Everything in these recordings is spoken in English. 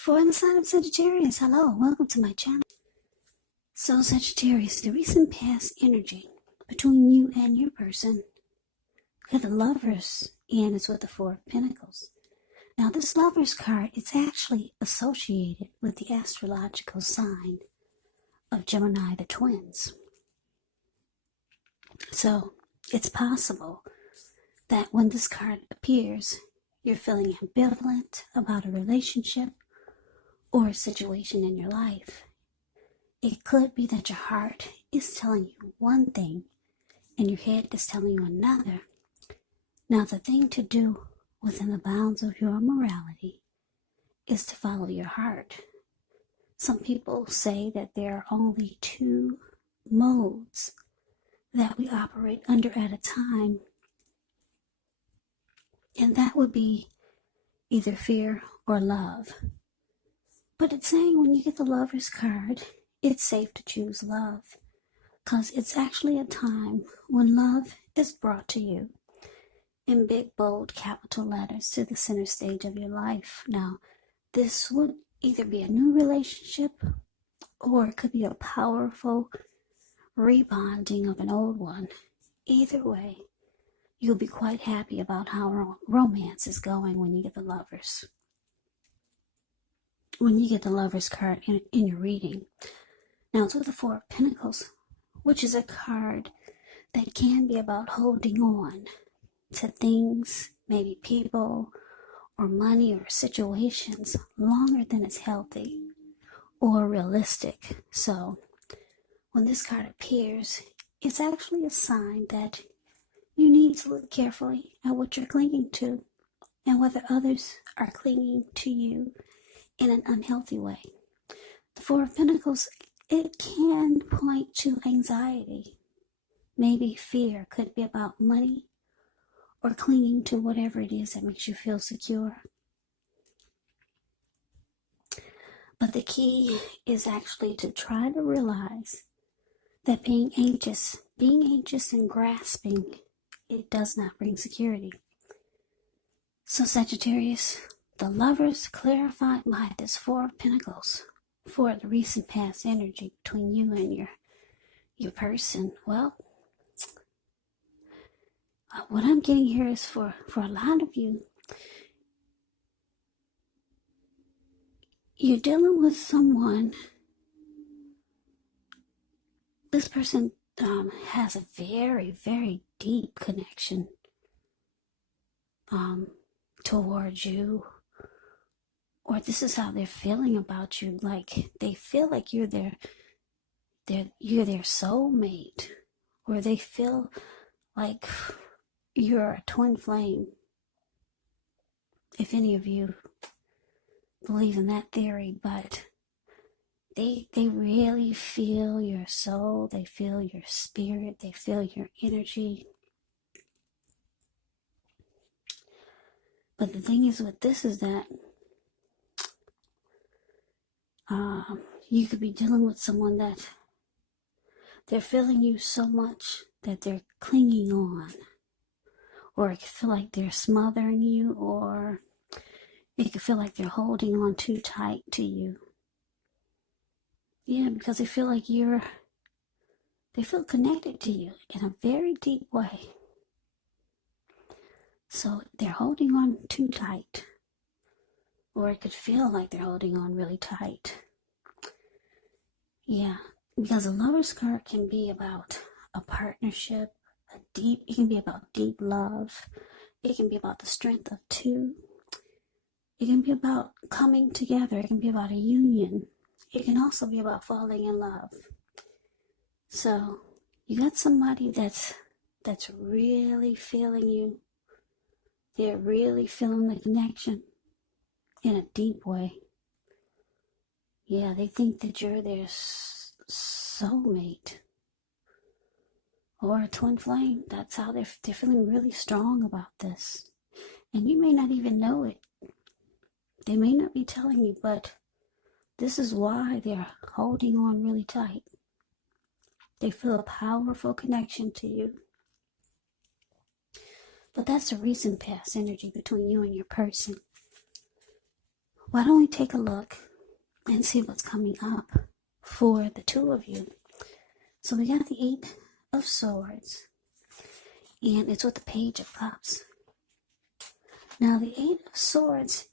For the sign of Sagittarius, hello, welcome to my channel. So Sagittarius, the recent past energy between you and your person, we got the Lovers, and it's with the Four of Pentacles. Now this Lovers card, it's actually associated with the astrological sign of Gemini, the twins. So it's possible that when this card appears, you're feeling ambivalent about a relationship or a situation in your life. It could be that your heart is telling you one thing and your head is telling you another. Now, the thing to do within the bounds of your morality is to follow your heart. Some people say that there are only two modes that we operate under at a time, and that would be either fear or love. But it's saying when you get the Lover's card, it's safe to choose love, because it's actually a time when love is brought to you in big, bold, capital letters to the center stage of your life. Now, this would either be a new relationship or it could be a powerful rebonding of an old one. Either way, you'll be quite happy about how romance is going when you get the Lovers. When you get the Lover's card in your reading. Now it's with the Four of Pentacles, which is a card that can be about holding on to things, maybe people or money or situations longer than it's healthy or realistic. So when this card appears, it's actually a sign that you need to look carefully at what you're clinging to and whether others are clinging to you in an unhealthy way. The Four of Pentacles, it can point to anxiety. Maybe fear could be about money or clinging to whatever it is that makes you feel secure. But the key is actually to try to realize that being anxious and grasping, it does not bring security. So Sagittarius, the Lovers clarified by this Four of Pentacles for the recent past energy between you and your person. Well, what I'm getting here is for a lot of you, you're dealing with someone. This person has a very, very deep connection towards you, or this is how they're feeling about you. Like they feel like you're their soulmate, or they feel like you're a twin flame. If any of you believe in that theory, but they really feel your soul, they feel your spirit, they feel your energy. But the thing is with this is that you could be dealing with someone that they're feeling you so much that they're clinging on, or it could feel like they're smothering you, or it could feel like they're holding on too tight to you. Yeah, because they feel like they feel connected to you in a very deep way. So they're holding on too tight, or it could feel like they're holding on really tight. Yeah, because a Lover's card can be about a partnership, it can be about deep love. It can be about the strength of two. It can be about coming together. It can be about a union. It can also be about falling in love. So you got somebody that's really feeling you. They're really feeling the connection in a deep way. Yeah, they think that you're their soulmate or a twin flame. That's how they're feeling really strong about this. And you may not even know it. They may not be telling you, but this is why they're holding on really tight. They feel a powerful connection to you. But that's a recent past energy between you and your person. why don't we take a look and see what's coming up for the two of you. So we got the Eight of Swords, and it's with the Page of Cups. Now the Eight of Swords,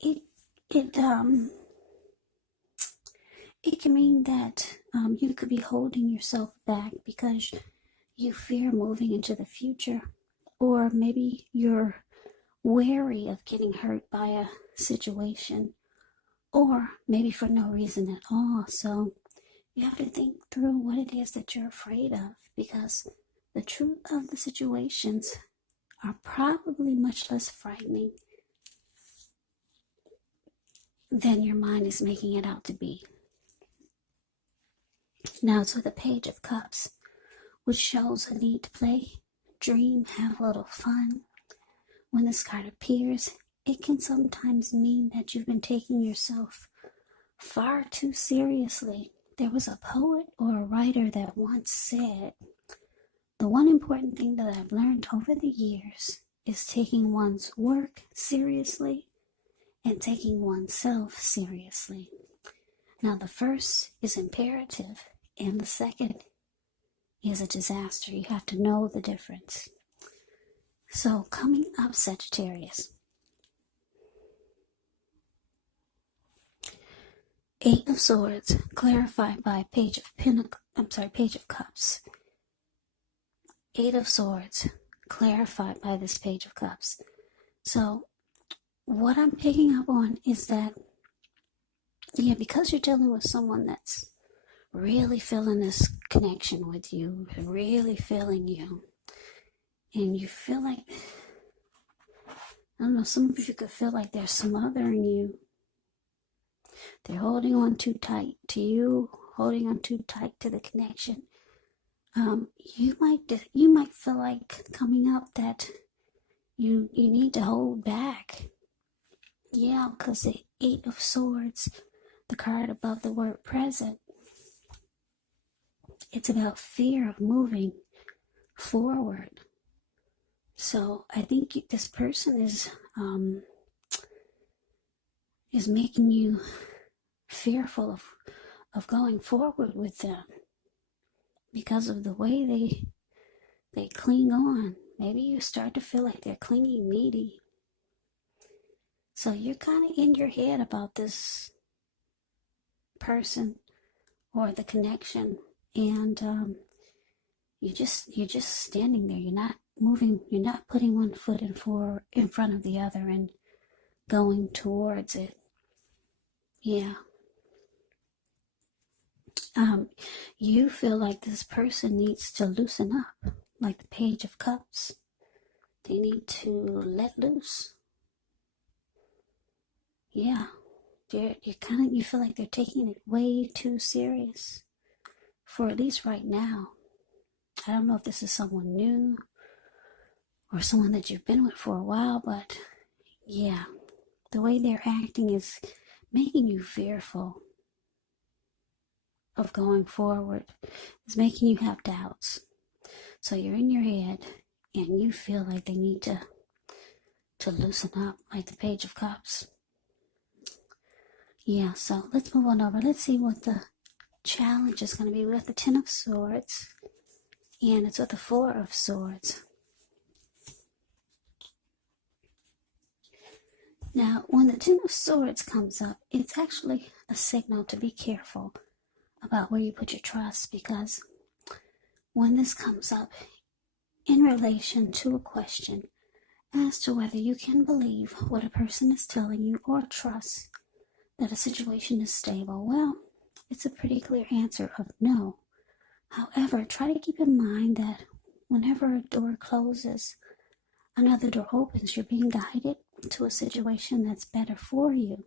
it can mean that you could be holding yourself back because you fear moving into the future, or maybe you're wary of getting hurt by a situation, or maybe for no reason at all. So you have to think through what it is that you're afraid of, because the truth of the situations are probably much less frightening than your mind is making it out to be. Now it's with the Page of Cups, which shows a need to play, dream, have a little fun. When this card appears, it can sometimes mean that you've been taking yourself far too seriously. There was a poet or a writer that once said, "The one important thing that I've learned over the years is taking one's work seriously and taking oneself seriously." Now the first is imperative and the second is a disaster. You have to know the difference. So coming up, Sagittarius. Eight of Swords, clarified by Page of Cups. Eight of Swords, clarified by this Page of Cups. So what I'm picking up on is that, because you're dealing with someone that's really feeling this connection with you, really feeling you, and you feel like, I don't know, some of you could feel like they're smothering you. They're holding on too tight to you, holding on too tight to the connection. You might feel like coming up that you need to hold back. Yeah, because the Eight of Swords, the card above the word present, it's about fear of moving forward. So I think this person is making you fearful of going forward with them because of the way they cling on. Maybe you start to feel like they're clinging needy. So you're kind of in your head about this person or the connection, and you're just standing there. You're not moving. You're not putting one foot in front of the other and going towards it. Yeah. You feel like this person needs to loosen up, like the Page of Cups. They need to let loose. Yeah. You feel like they're taking it way too serious, for at least right now. I don't know if this is someone new or someone that you've been with for a while, but yeah, the way they're acting is making you fearful of going forward. It's making you have doubts. So you're in your head and you feel like they need to loosen up, like the Page of Cups. Yeah, so let's move on over. Let's see what the challenge is going to be. We got the Ten of Swords, and it's with the Four of Swords. Now, when the Ten of Swords comes up, it's actually a signal to be careful about where you put your trust, because when this comes up in relation to a question as to whether you can believe what a person is telling you or trust that a situation is stable, well, it's a pretty clear answer of no. However, try to keep in mind that whenever a door closes, another door opens. You're being guided to a situation that's better for you.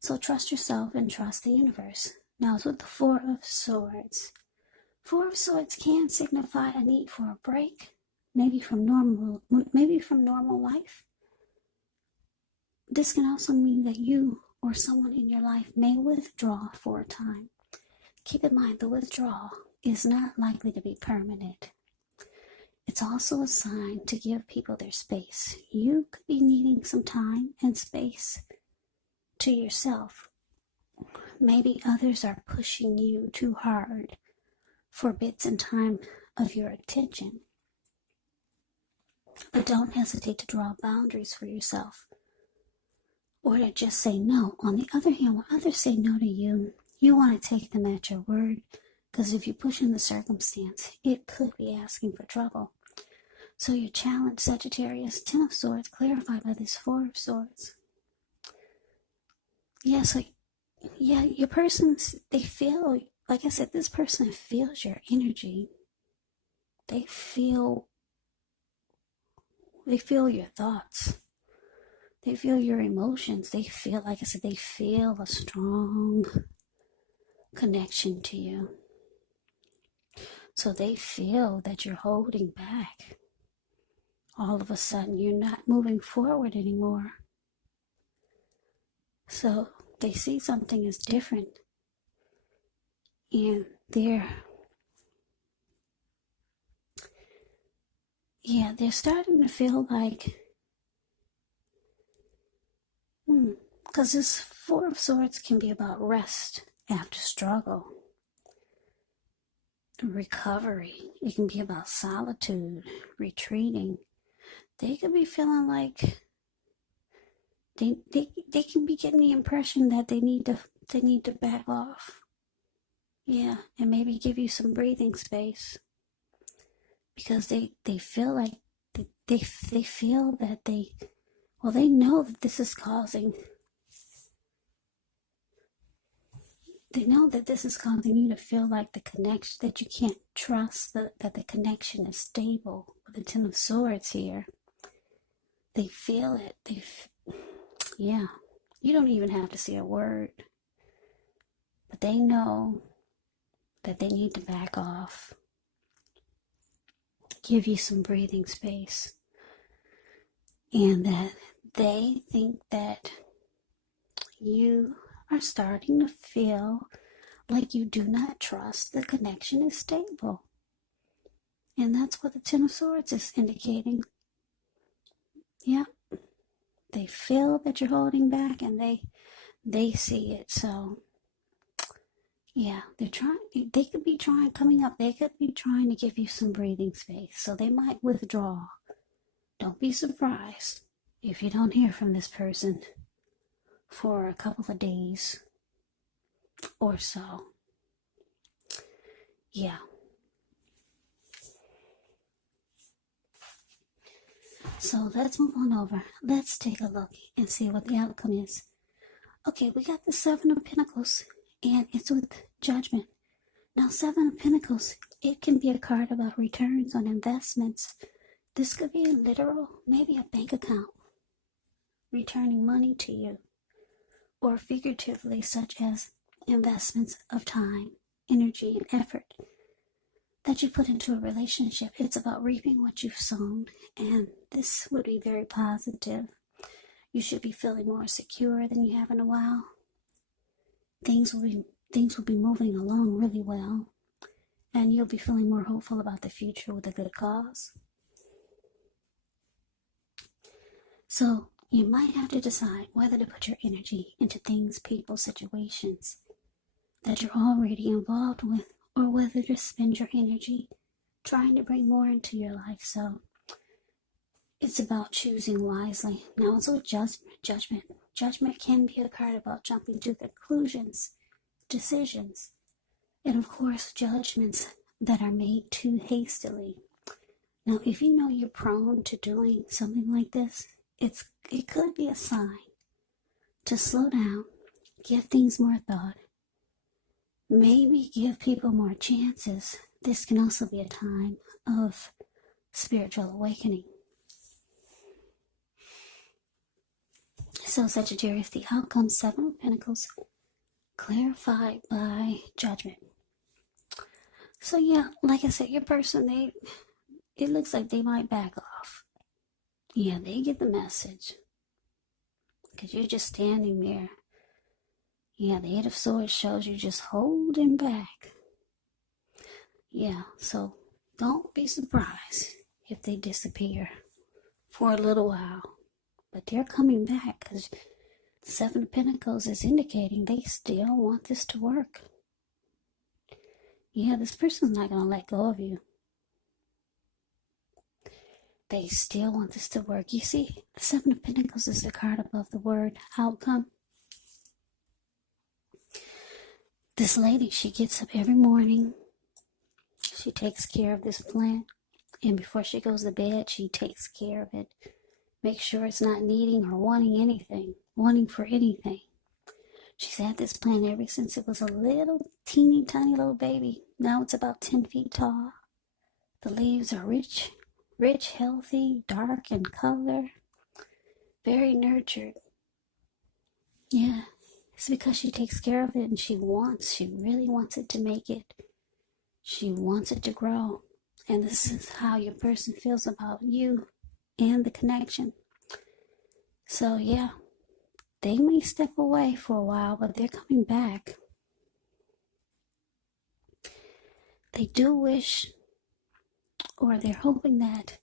So trust yourself and trust the universe. Now it's with the Four of Swords. Four of Swords can signify a need for a break, maybe from normal life. This can also mean that you or someone in your life may withdraw for a time. Keep in mind, the withdrawal is not likely to be permanent. It's also a sign to give people their space. You could be needing some time and space to yourself. Maybe others are pushing you too hard for bits and time of your attention. But don't hesitate to draw boundaries for yourself, or to just say no. On the other hand, when others say no to you, you want to take them at your word, because if you push in the circumstance, it could be asking for trouble. So your challenge, Sagittarius, 10 of Swords, clarified by this 4 of Swords. Yeah, so, yeah, your persons, they feel, like I said, this person feels your energy. They feel your thoughts. They feel your emotions. They feel, like I said, they feel a strong connection to you. So they feel that you're holding back. All of a sudden, you're not moving forward anymore. So they see something as different. And they're starting to feel like, because this 4 of Swords can be about rest after struggle, recovery. It can be about solitude, retreating. They could be feeling like they can be getting the impression that they need to back off. Yeah, and maybe give you some breathing space, because they feel like they feel that they know that this is causing. They know that this is causing you to feel like the connection, that you can't trust, that the connection is stable. With the 10 of Swords here, they feel it. Yeah, you don't even have to say a word, but they know that they need to back off, give you some breathing space, and that they think that you are starting to feel like you do not trust the connection is stable. And that's what the 10 of Swords is indicating. Yeah, they feel that you're holding back, and they see it. So yeah, they could be trying to give you some breathing space. So they might withdraw. Don't be surprised if you don't hear from this person for a couple of days or so. Yeah. So let's move on over. Let's take a look and see what the outcome is. Okay, we got the 7 of Pentacles, and it's with Judgment. Now, 7 of Pentacles, it can be a card about returns on investments. This could be literal, maybe a bank account returning money to you, or figuratively, such as investments of time, energy, and effort that you put into a relationship. It's about reaping what you've sown, and this would be very positive. You should be feeling more secure than you have in a while. Things will be moving along really well, and you'll be feeling more hopeful about the future with a good cause. So you might have to decide whether to put your energy into things, people, situations that you're already involved with, or whether to spend your energy trying to bring more into your life. So it's about choosing wisely. Now it's with judgment. Judgment can be a card about jumping to conclusions, decisions, and of course judgments that are made too hastily. Now, if you know you're prone to doing something like this, it could be a sign to slow down, give things more thought, maybe give people more chances. This can also be a time of spiritual awakening. So Sagittarius, the outcome, 7 of Pentacles, clarified by Judgment. So yeah, like I said, your person, it looks like they might back off. Yeah, they get the message, because you're just standing there. Yeah, the 8 of Swords shows you just holding back. Yeah, so don't be surprised if they disappear for a little while. But they're coming back, because Seven of Pentacles is indicating they still want this to work. Yeah, this person's not going to let go of you. They still want this to work. You see, the Seven of Pentacles is the card above the word outcome. This lady, she gets up every morning. She takes care of this plant. And before she goes to bed, she takes care of it. Make sure it's not needing or wanting for anything. She's had this plant ever since it was a little teeny tiny little baby. Now it's about 10 feet tall. The leaves are rich, healthy, dark in color. Very nurtured. Yeah, it's because she takes care of it and she really wants it to make it. She wants it to grow. And this is how your person feels about you and the connection. So yeah, they may step away for a while, but they're coming back. They do wish, or they're hoping that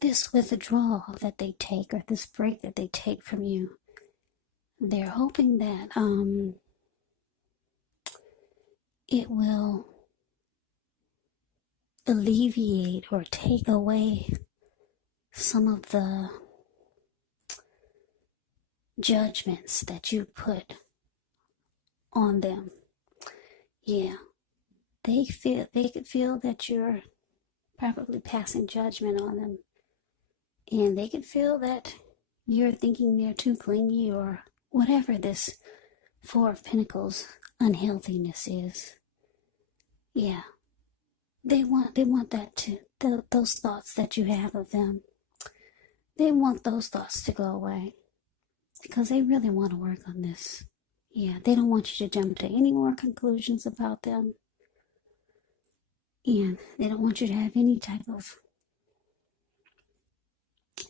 this withdrawal that they take, or this break that they take from you, they're hoping that it will alleviate or take away some of the judgments that you put on them. Yeah, they could feel that you're probably passing judgment on them, and they could feel that you're thinking they're too clingy or whatever this Four of Pentacles unhealthiness is. Yeah, they want that those thoughts that you have of them. They want those thoughts to go away because they really want to work on this. Yeah, they don't want you to jump to any more conclusions about them. And they don't want you to have any type of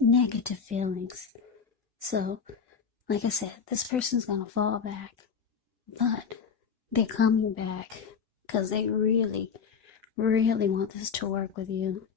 negative feelings. So, like I said, this person's going to fall back. But they're coming back because they really, really want this to work with you.